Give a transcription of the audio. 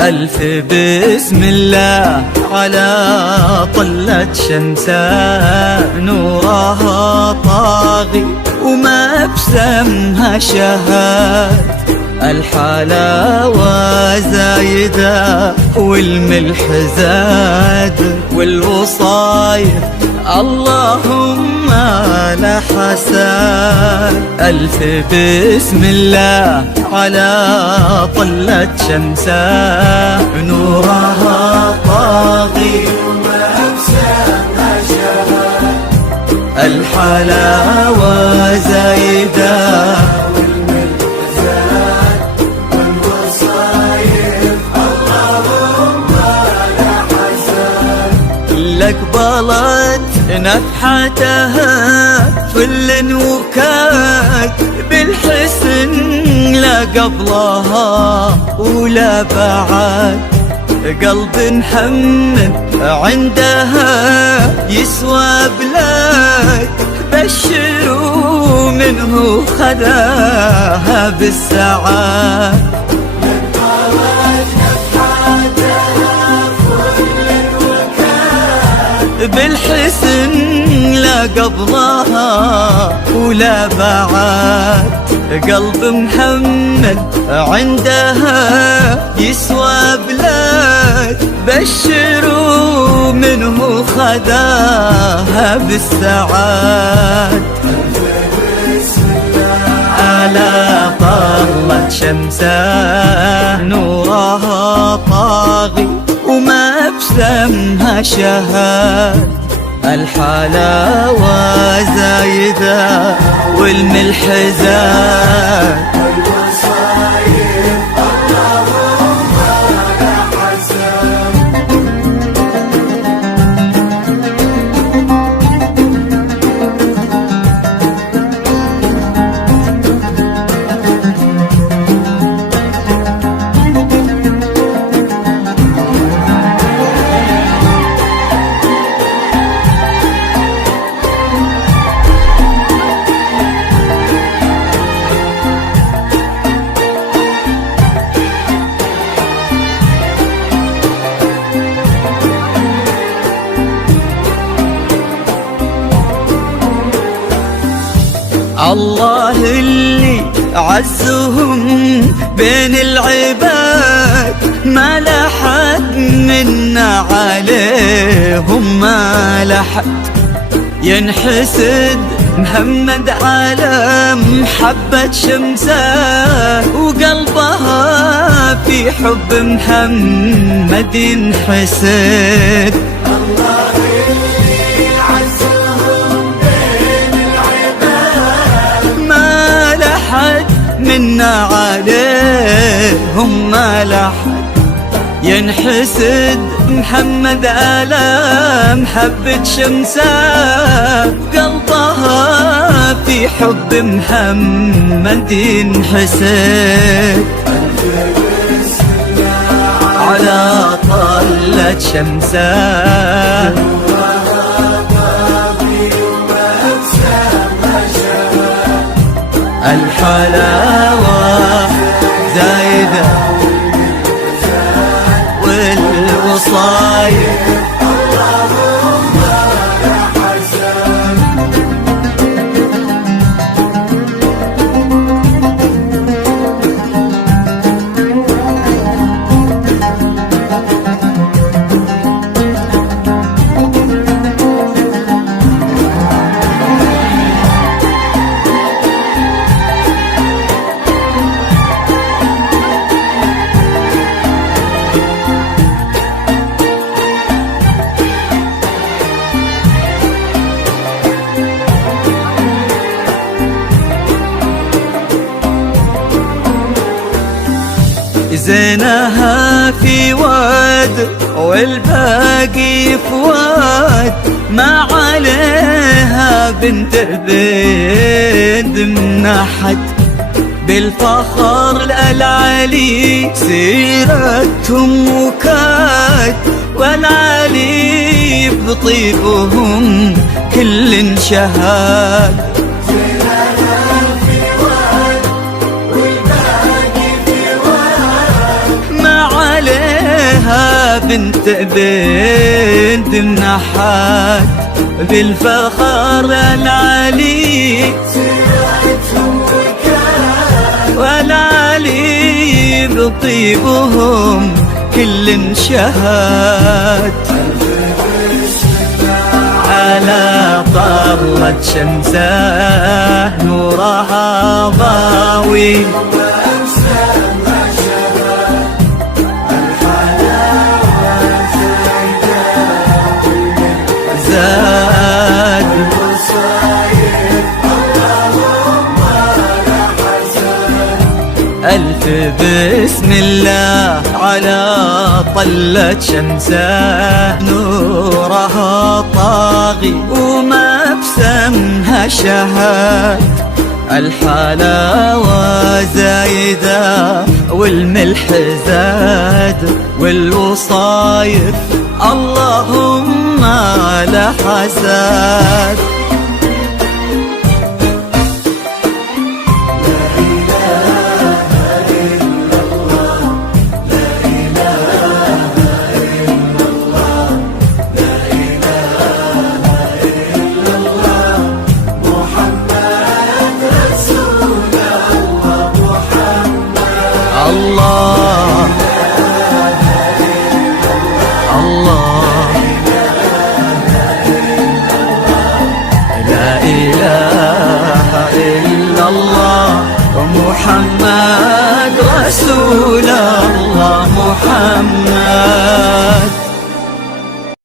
ألف بسم الله على طلة شمسة، نورها طاغي وما بسمها شهاد، الحلاوة زايدة والملح زاد، والوصايف اللهم لا حساد. ألف بسم الله على طلة شمسة، نورها طاغي وما بسمها شهاد، الحلاوة زايدة والملح زاد، والوصايف اللهم لا حساد. لك بلت نفحتها فل وكاد، بالحسن لا قبلها ولا بعد، قلب محمد عندها يسوى بلاد، بشروا منه خذاها بالسعاد. بالحسن لا قبلها ولا بعد، قلب محمد عندها يسوى بلاد، بشروا منه خذاها بالسعاد. على طلة شمسة، نورها طاغي وما بسمها شهاد، الحلاوة زايدة والملح زاد، والوصايف اللهم لا حساد. الله اللي عزهم بين العباد، ما لحد منا عليهم ما لحد، ينحسد محمد على محبة شمسه، وقلبها في حب محمد ينحسد. الله اللي عزهم بين العباد، ما لحد منا عليهم، ما لحد ينحسد محمد على محبة شمسه، قلبها في حب محمد ينحسد. على طلة شمسه الحلاوة زايدة والوصايا اللهم يا حسن. زينها في واد والباقي في واد، ما عليها بنت بيد من أحد. بالفخر العلي سيرتهم وكاد، والعلي بطيبهم كل شهاد. بنت بنت منحات، بالفخر العلي والعلي بطيبهم كل شهاد. على طلة شمسه نورها ضاوي، زاد اللهم يا حسن. ألف بسم الله على طلة شمسه، نورها طاغي وما بسمها شهاد. الحلاوة زايدة والملح زاد والوصايف اللهم لا حساد. الله الله لا إله إلا الله محمد رسول الله محمد